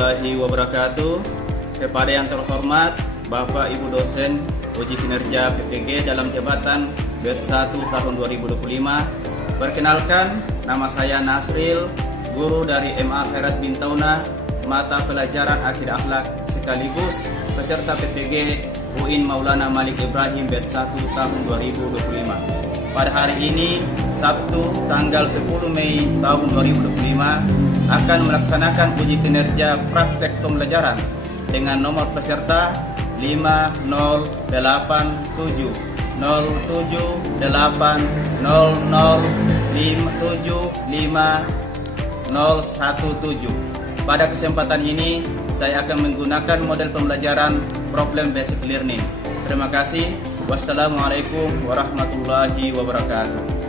warahmatullahi wabarakatuh. Kepada yang terhormat Bapak Ibu dosen uji kinerja PPG dalam jabatan BED 1 tahun 2025. Perkenalkan, nama saya Nasril, guru dari MA Khairat Bintauna, mata pelajaran Akidah Akhlak sekaligus peserta PPG UIN Maulana Malik Ibrahim BED 1 tahun 2025. Pada hari ini, Sabtu tanggal 10 Mei tahun 2025, akan melaksanakan uji kinerja praktek pembelajaran dengan nomor peserta 5087 078 Pada kesempatan ini, saya akan menggunakan model pembelajaran Problem Basic Learning. Terima kasih. Wassalamualaikum warahmatullahi wabarakatuh.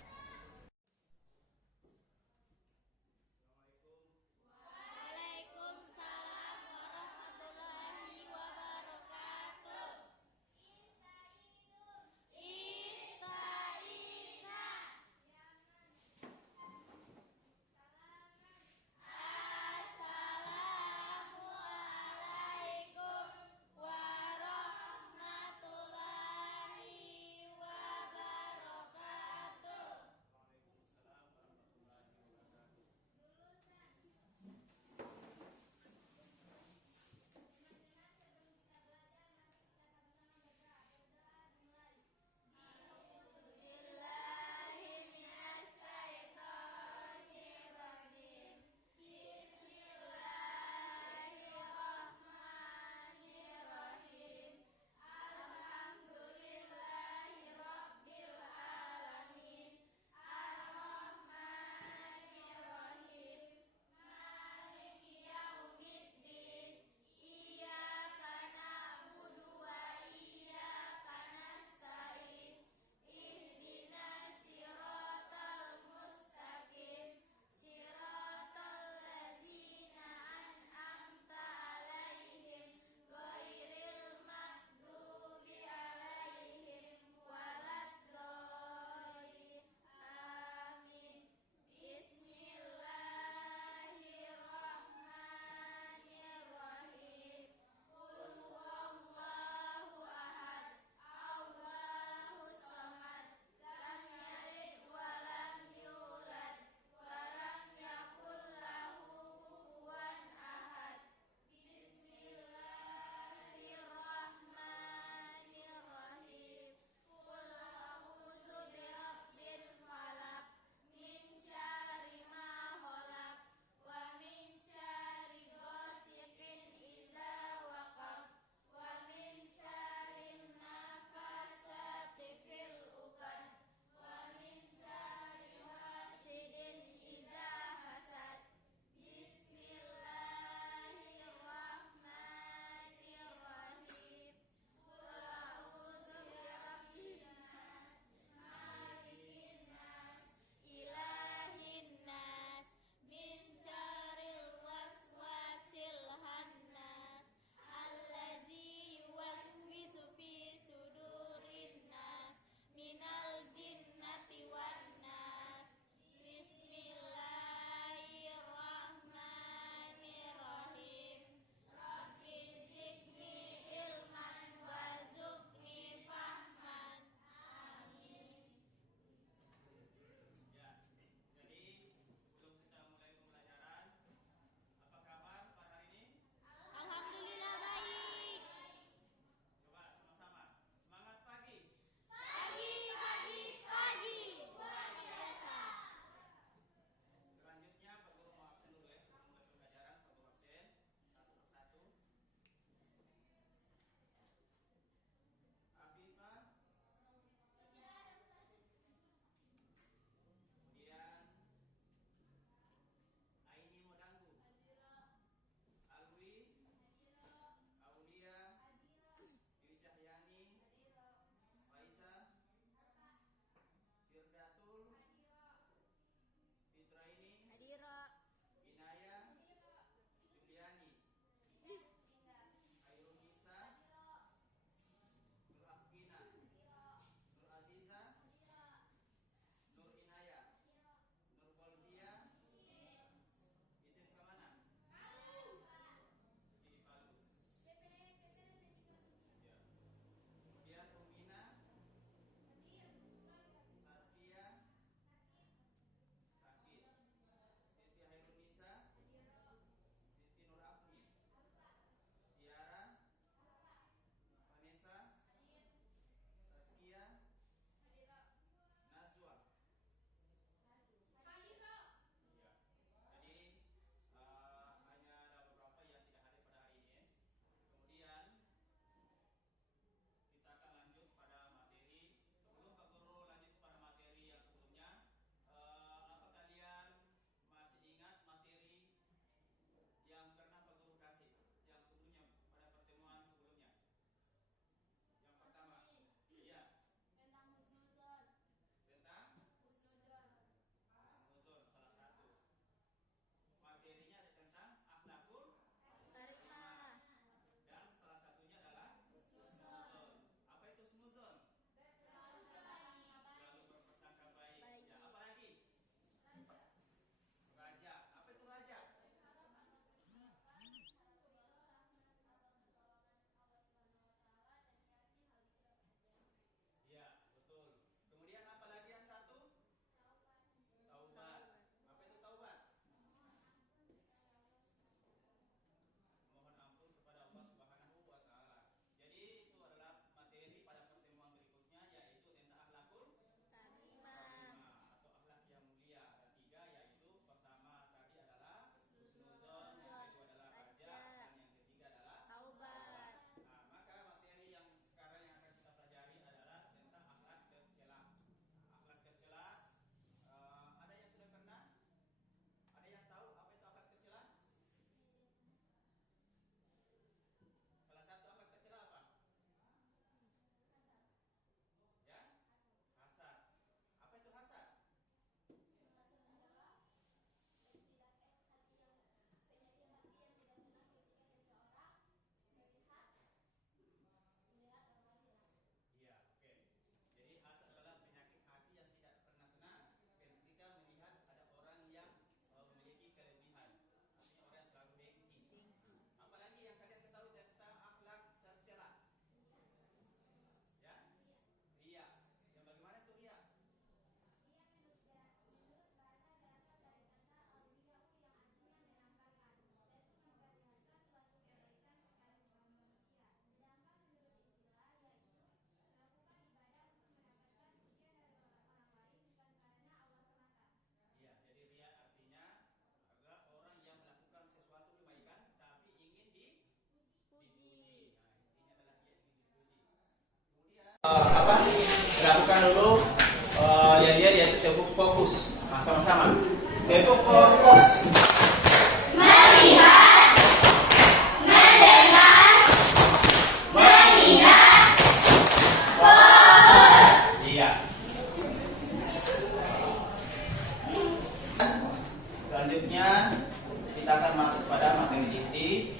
korpus. Nah, sama-sama. Yaitu korpus. Melihat, mendengar, mengingat, fokus. Iya. Selanjutnya kita akan masuk pada materi inti.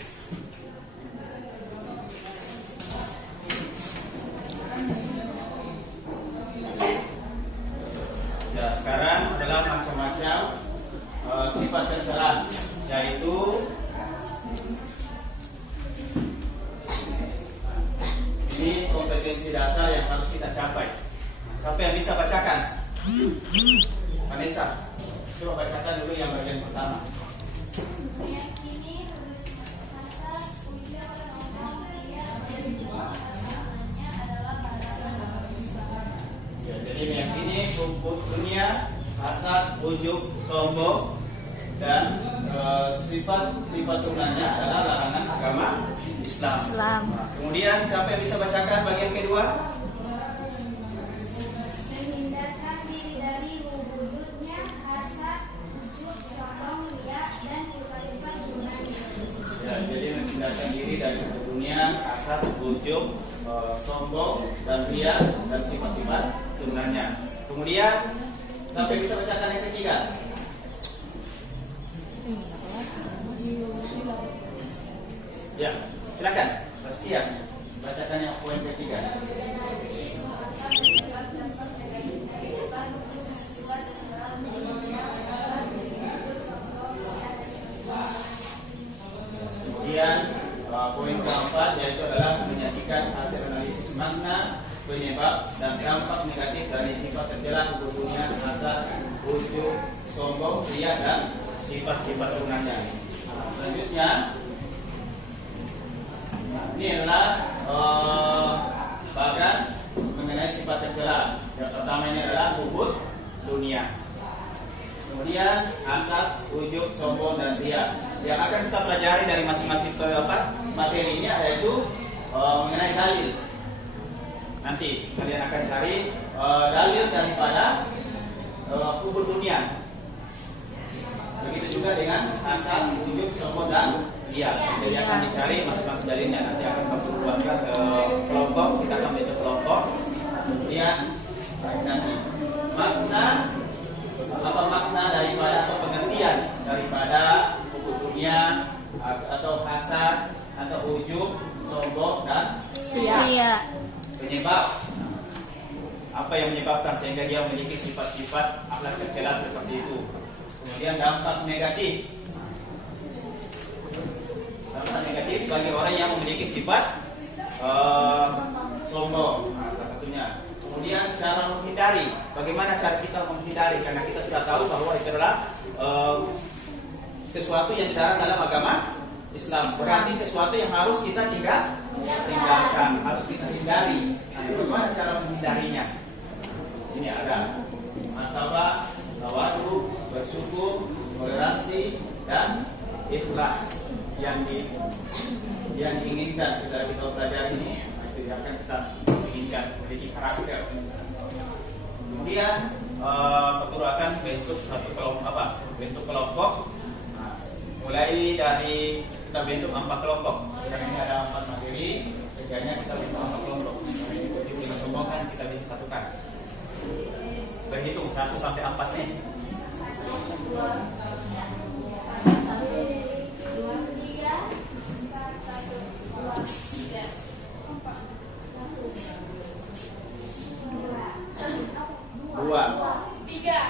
Ya, sekarang adalah macam-macam sifat tercela, yaitu ini kompetensi dasar yang harus kita capai. Siapa yang bisa bacakan? Vanessa, coba bacakan dulu yang bagian pertama. Ya, jadi meyakini dunia, hasad, ujub, sombong, dan sifat turunannya adalah larangan agama Islam. Nah, kemudian siapa yang bisa bacakan bagian kedua? Menghindarkan diri dari wujudnya hasad, ujub, sombong, riya, dan sifat-sifat turunannya. Ya, jadi menghindarkan diri dari dunia, hasad, ujub, sombong, dan riya, dan sifat-sifat turunannya. Kemudian siapa yang bisa bacakan yang ketiga? Ya, silakan. Sekian bacakan yang poin ketiga. Kemudian poin keempat yaitu adalah menyajikan hasil analisis makna, penyebab dan dampak negatif dari sifat tercela dunia, hasad, ujub, sombong, riya, dan sifat-sifat turunannya. Selanjutnya ini adalah bagian mengenai sifat tercela. Yang pertama ini adalah hubud dunia. Kemudian hasad, ujub, sombong, dan riya. Yang akan kita pelajari dari masing-masing materi ini yaitu mengenai dalil. Nanti kalian akan cari dalil daripada hubud dunia. Begitu juga dengan hasad, ujub, sombong, dan riya. Jadi akan dicari masing-masing dalilnya. Nanti akan kamu buatkan ke kelompok. Kita akan bentuk kelompok. Kemudian nanti apa makna daripada atau pengertian daripada hubud dunia atau hasad atau ujub, sombong, dan riya. Penyebab. Apa yang menyebabkan sehingga dia memiliki sifat-sifat akhlak tercela seperti itu. Kemudian dampak negatif. Dampak negatif bagi orang yang memiliki sifat sombong. Nah, salah satunya. Kemudian cara menghindari. Bagaimana cara kita menghindari? Karena kita sudah tahu bahwa itu adalah sesuatu yang dilarang dalam agama Islam. Berarti sesuatu yang harus kita tinggalkan, harus kita hindari. Nah, bagaimana cara menghindarinya? Ini ada masabah, tawadu, bersyukur, toleransi, dan ikhlas yang diinginkan. Setelah kita pelajari ini, itu akan kita inginkan memiliki karakter. Kemudian Guru akan bentuk satu kelompok, bentuk kelompok. Nah, mulai dari kita bentuk 4 kelompok. Karena ini ada 4 materi, kerjanya kita bentuk 4 kelompok. Jadi dengan sombong kan kita bisa satukan. Berhitung 1 sampai 4 nih. 2, 3,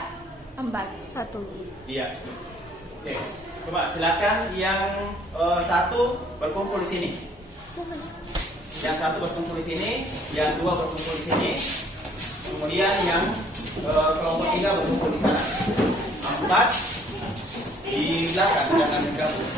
4, 1. Iya. Oke. Coba silakan yang satu berkumpul di sini. Yang satu berkumpul di sini, yang 2 berkumpul di sini. Kemudian yang kelompok 3 berkumpul di sana. 4 di belakang, jangan digabung.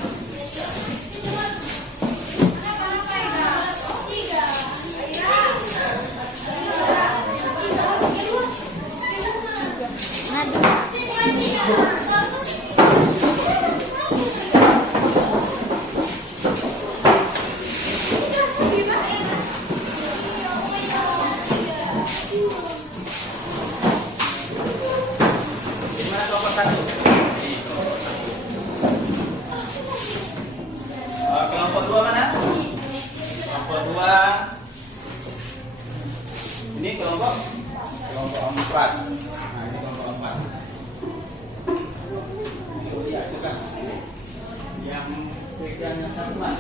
kedua, ini kelompok 4. Nah, ini kelompok 4. Ini dia itu kan. Yang pegang yang satu mas.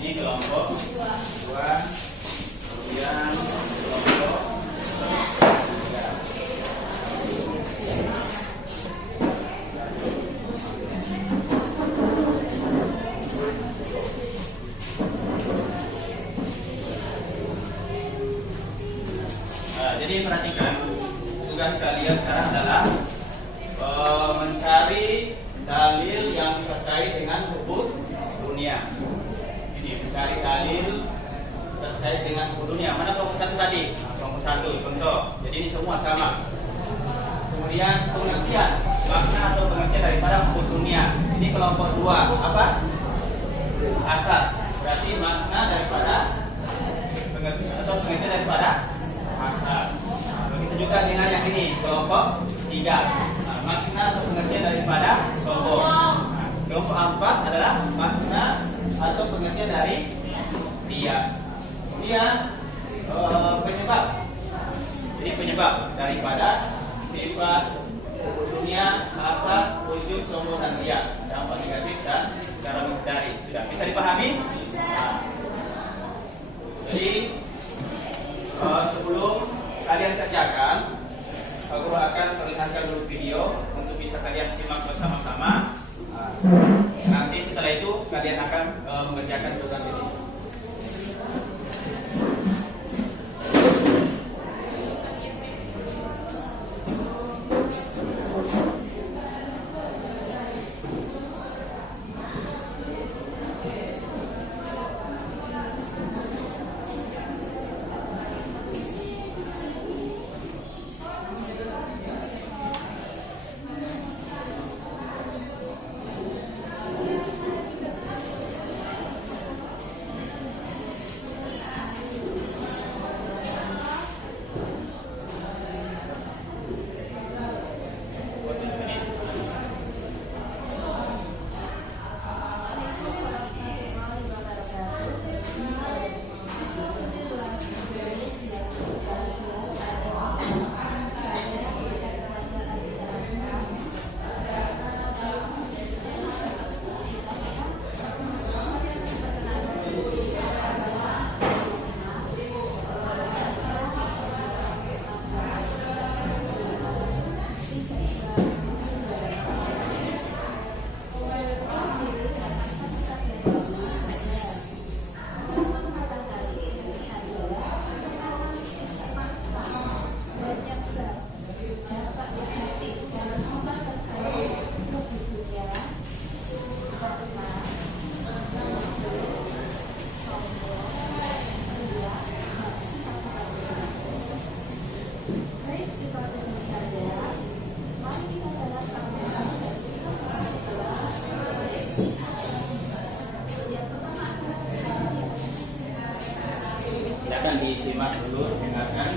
Ini kelompok 2, kemudian kelompok 3. Jadi perhatikan, tugas kalian sekarang adalah mencari dalil yang terkait dengan hubud dunia. Ini mencari dalil terkait dengan hubud dunia. Mana kelompok 1 tadi? Kelompok 1 contoh. Jadi ini semua sama. Kemudian pengertian makna atau pengertian daripada hubud dunia. Ini kelompok 2. Apa? Asal. Berarti makna daripada pengertian atau pengertian daripada asal. Begitu juga dengan yang ini, kelompok 3. Makna atau pengertian daripada sombong. Kelompok 4 adalah makna atau pengertian dari dia. Kemudian penyebab. Jadi penyebab daripada sifat dunia, asal, wujud, sombong dan ria. Dampak negatif dan cara menghindari. Sudah bisa dipahami? Bisa. Jadi sebelum kalian kerjakan, aku akan perlihatkan dulu video untuk bisa kalian simak bersama-sama. Nanti setelah itu kalian akan mengerjakan tugas ini. Silakan disimak dulu, dengarkan.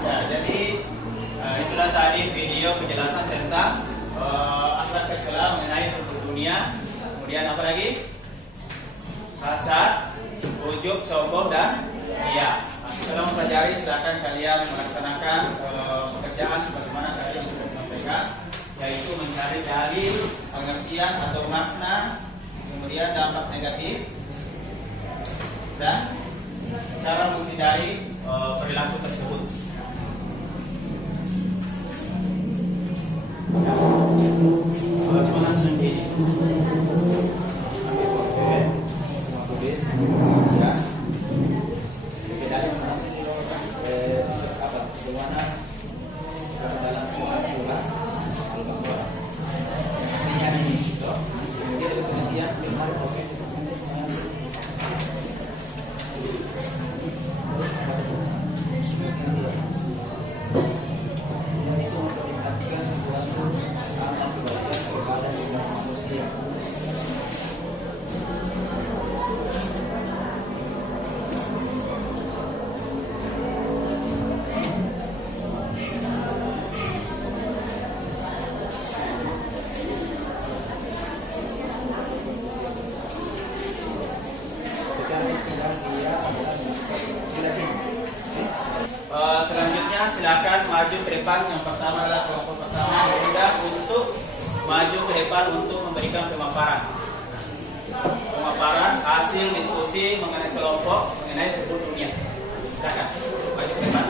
Ya, jadi itulah tadi video penjelasan tentang akhlak tercela mengenai hukum dunia. Kemudian apa lagi? Hasad, ujub, sombong, dan riya. Nah, setelah mempelajari, silakan kalian melaksanakan pekerjaan sebagaimana kalian sudah sampaikan, yaitu mencari dalil, pengertian atau makna, kemudian dampak negatif, dan cara menghindari perilaku tersebut. Cuma langsung gini. Oke, tulis ya. Bedanya langsung apa? Bagaimana dalam surat Al-Baqarah. Artinya ini, toh. Kemudian ada pengertian firman Allah. Selanjutnya silakan maju ke depan. Yang pertama adalah kelompok pertama diundang untuk maju ke depan untuk memberikan pemaparan. Pemaparan hasil diskusi mengenai kelompok mengenai hukum dunia. Silakan maju ke depan.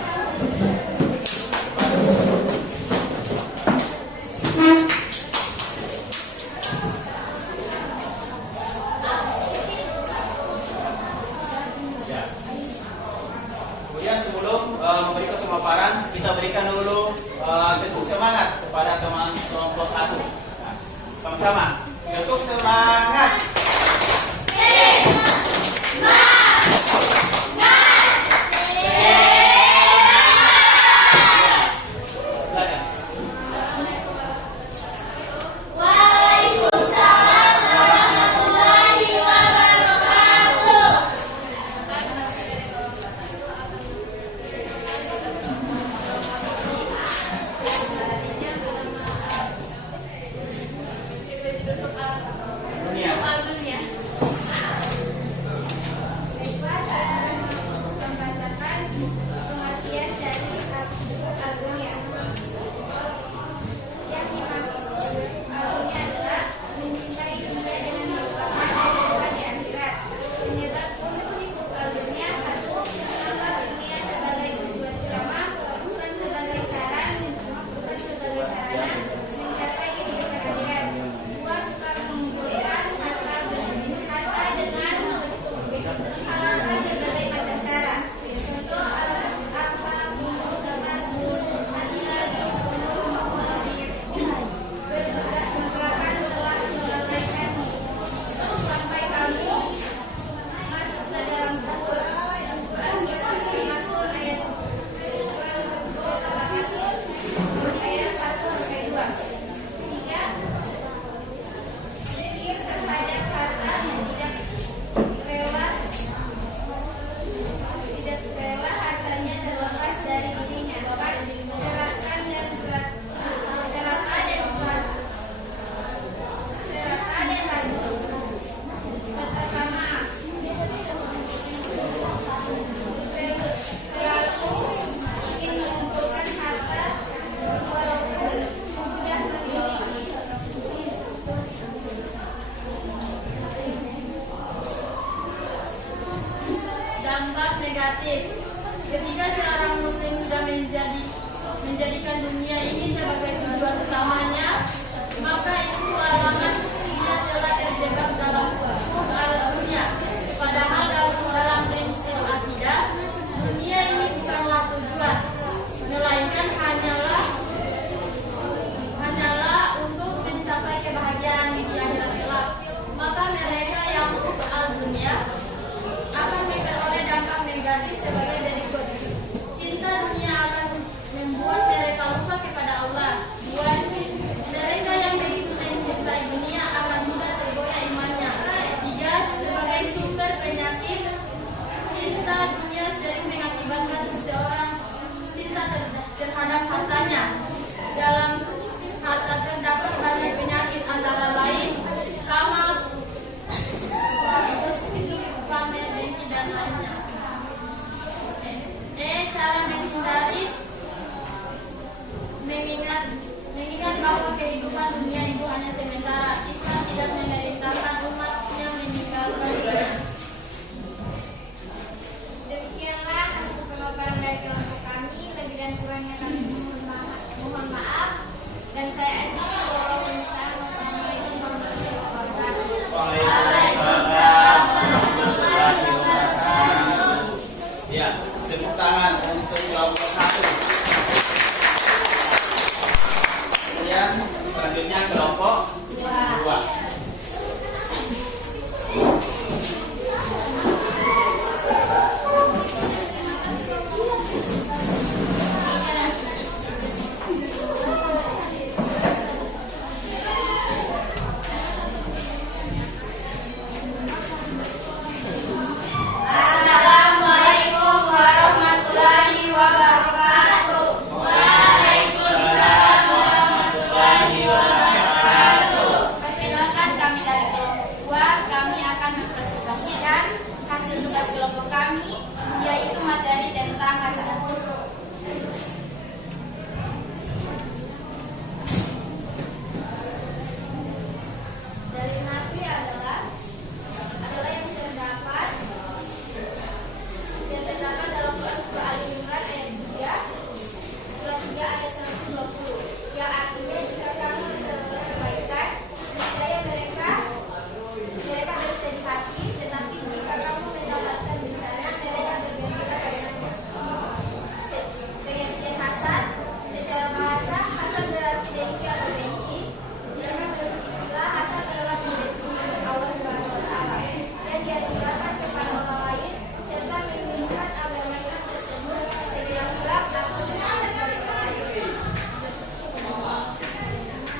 Kemudian sebelum memberikan pemaparan, kita berikan dulu bentuk semangat kepada teman kelompok 1. Nah, sama-sama, bentuk semangat. negatif. Ketika seorang muslim sudah menjadikan dunia ini sebagai tujuan utamanya, maka itu alamat dia telah terjebak dalam hukum al-dunia. Padahal dalam prinsip akidah, dunia ini bukanlah tujuan, melainkan hanyalah untuk mencapai kebahagiaan di akhirat kelak. Maka mereka yang hukum al-dunia akan memperoleh dampak negatif sebagai berikut. Cinta dunia akan kelompok 1. Kemudian selanjutnya kelompok 2. Assalamualaikum warahmatullahi wabarakatuh. Waalaikumsalam warahmatullahi wabarakatuh. Perkenalkan, kami dari kelompok 2. Kami akan mempresentasikan hasil tugas kelompok kami, yaitu materi tentang hasanah. Dari Nabi adalah yang terdapat dalam surah Al-Imran ayat 3, surah 3 ayat 120, yang artinya jika kamu melakukan kebaikan, niscaya mereka bersedih hati, tetapi jika kamu mendapatkan bencana, mereka bergembira karenanya. Pengertian hasan secara bahasa, hasan berarti dengki atau benci. Sedangkan menurut istilah, hasan adalah dibenci Allah Subhanahu wa Ta'ala dan dianugerahkan kepada orang lain serta menginginkan agar mereka tersebut segera pulang atau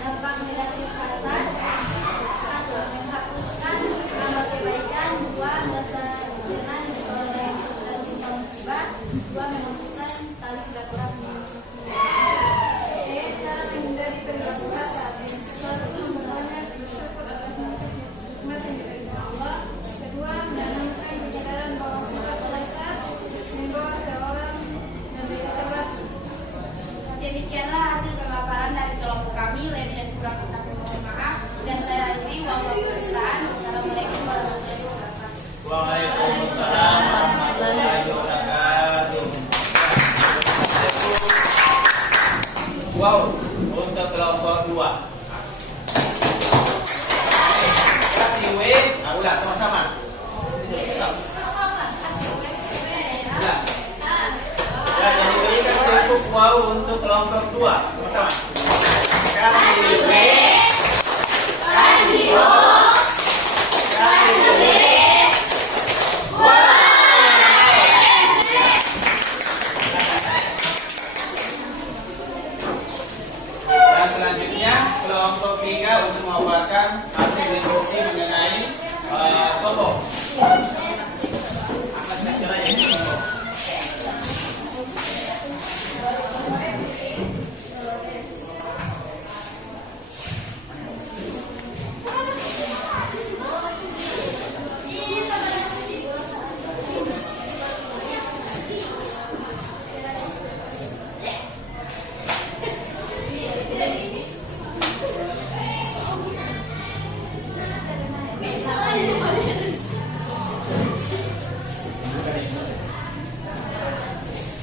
dampak negatif hasan: 1. Menghapuskan amal kebaikan. 2. merasa senang oleh tertimpa musibah. 2. memutuskan tali silaturahmi. Cara menghindari pengaruh hasan. Satu, memperbanyak bersyukur atas nikmat yang diberikan Allah. Kedua, menanamkan kesadaran bahwa sifat hasan membawa seorang menjadi kebaikan. Demikianlah hasil pemaparan dari kelompok kami. Lebih dan kurang kami mohon maaf, dan saya akhiri. Wassalamualaikum warahmatullahi wabarakatuh. Waalaikumsalam warahmatullahi wabarakatuh. Wow, untuk kelompok 2. Kasih W, ulang sama-sama. Ulang. Ya, jadi berikan cukup wow untuk kelompok 2 sama-sama. Kasih W, kasih O, kasih W. Dan selanjutnya kelompok 3 untuk memaparkan hasil diskusi mengenai sombong. Akan bicara yang sombong.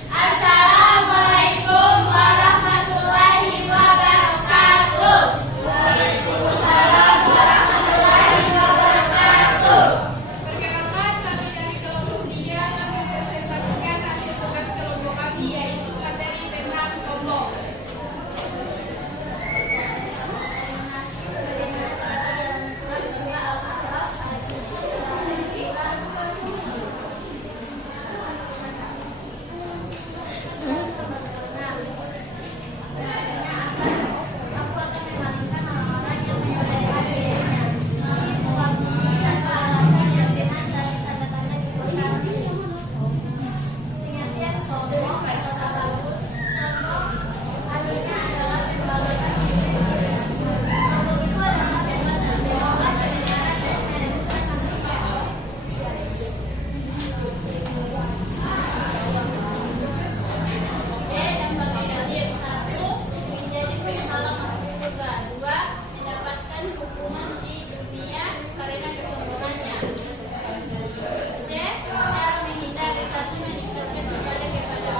Assalamualaikum warahmatullahi wabarakatuh. Waalaikumsalam warahmatullahi wabarakatuh. Perkenalkan, kami dari kelompok 3 akan mempresentasikan hasil tugas kelompok kami, yaitu materi tentang sombong. Assalamualaikum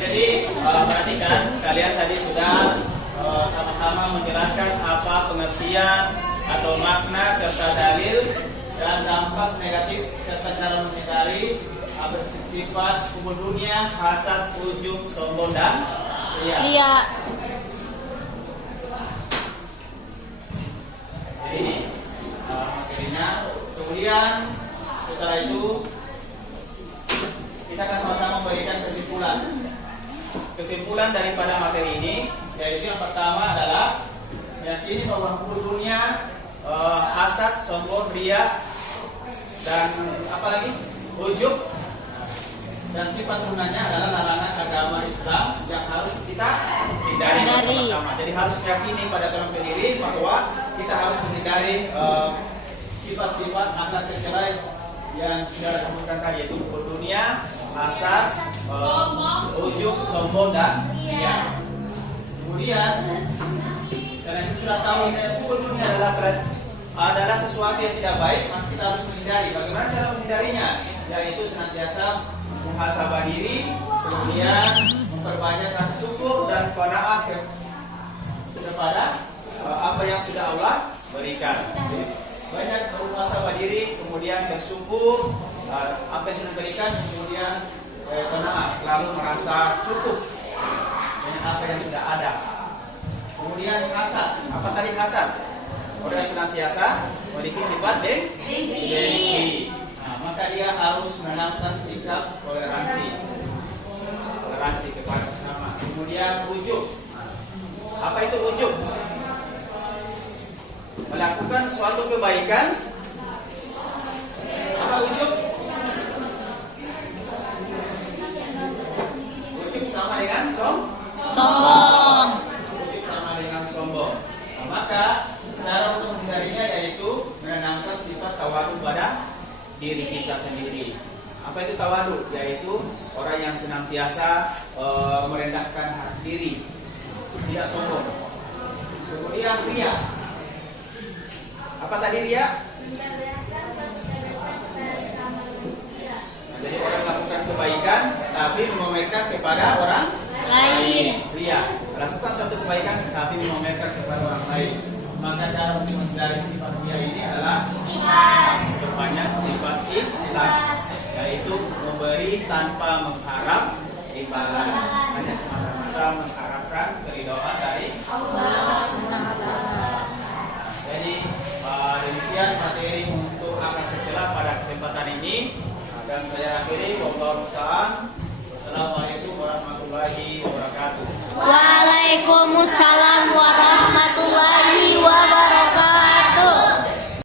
Jadi perhatikan, kalian tadi sudah sama-sama menjelaskan apa pengertian atau makna serta dalil dan dampak negatif serta cara menghindari sifat kubur dunia, hasad, ujub, sombong dan ria. Iya. Jadi ini materinya. Kemudian setelah itu kita akan sama-sama memberikan kesimpulan. Kesimpulan daripada materi ini, yaitu yang pertama adalah meyakini bahwa kubur dunia, hasad, sombong, ria, dan apa lagi? Ujub dan sifat turunannya adalah larangan agama Islam yang harus kita hindari bersama-sama. Jadi harus meyakini pada dalam diri bahwa kita harus menghindari sifat-sifat hasad tercela yang sudah disebutkan tadi, yaitu kubur dunia, hasad, ujub, sombong dan ria. Kemudian karena kita sudah tahu kubur dunia adalah sesuatu yang tidak baik, maka kita harus menghindari. Bagaimana cara menghindarinya? Yaitu senantiasa muhasabah diri, kemudian memperbanyak rasa syukur dan qanaah kepada apa yang sudah Allah berikan. Banyak muhasabah diri, kemudian bersyukur apa yang sudah diberikan, kemudian qanaah, selalu merasa cukup dengan apa yang sudah ada. Kemudian hasad. Apa tadi hasad? Orang yang senantiasa memiliki sifat dengki. Nah, maka dia harus menanamkan sikap toleransi kepada sesama. Kemudian ujub. Apa itu ujub? Melakukan suatu kebaikan. Apa ujub? Ujub sama dengan Sombong. Ujub sama dengan sombong. Nah, maka cara untuk menghindarinya yaitu menanamkan sifat tawadu pada diri kita sendiri. Apa itu tawadu? Yaitu orang yang senantiasa merendahkan hati diri, tidak sombong. Kemudian ria. Apa tadi ria? Nah, jadi orang melakukan kebaikan tapi memamerkan kepada orang lain. Ria. Lakukan suatu kebaikan tapi memamerkan kepada orang lain. Maka cara untuk menghindari sifat ria ini adalah berbanyak sifat ikhlas, yaitu memberi tanpa mengharap imbalan, hanya semata-mata mengharapkan keridhaan dari Allah. Jadi demikian materi untuk akad tercela pada kesempatan ini, dan saya akhiri. Wallahu musta'an. Wassalamualaikum warahmatullahi wabarakatuh. Waalaikumsalam.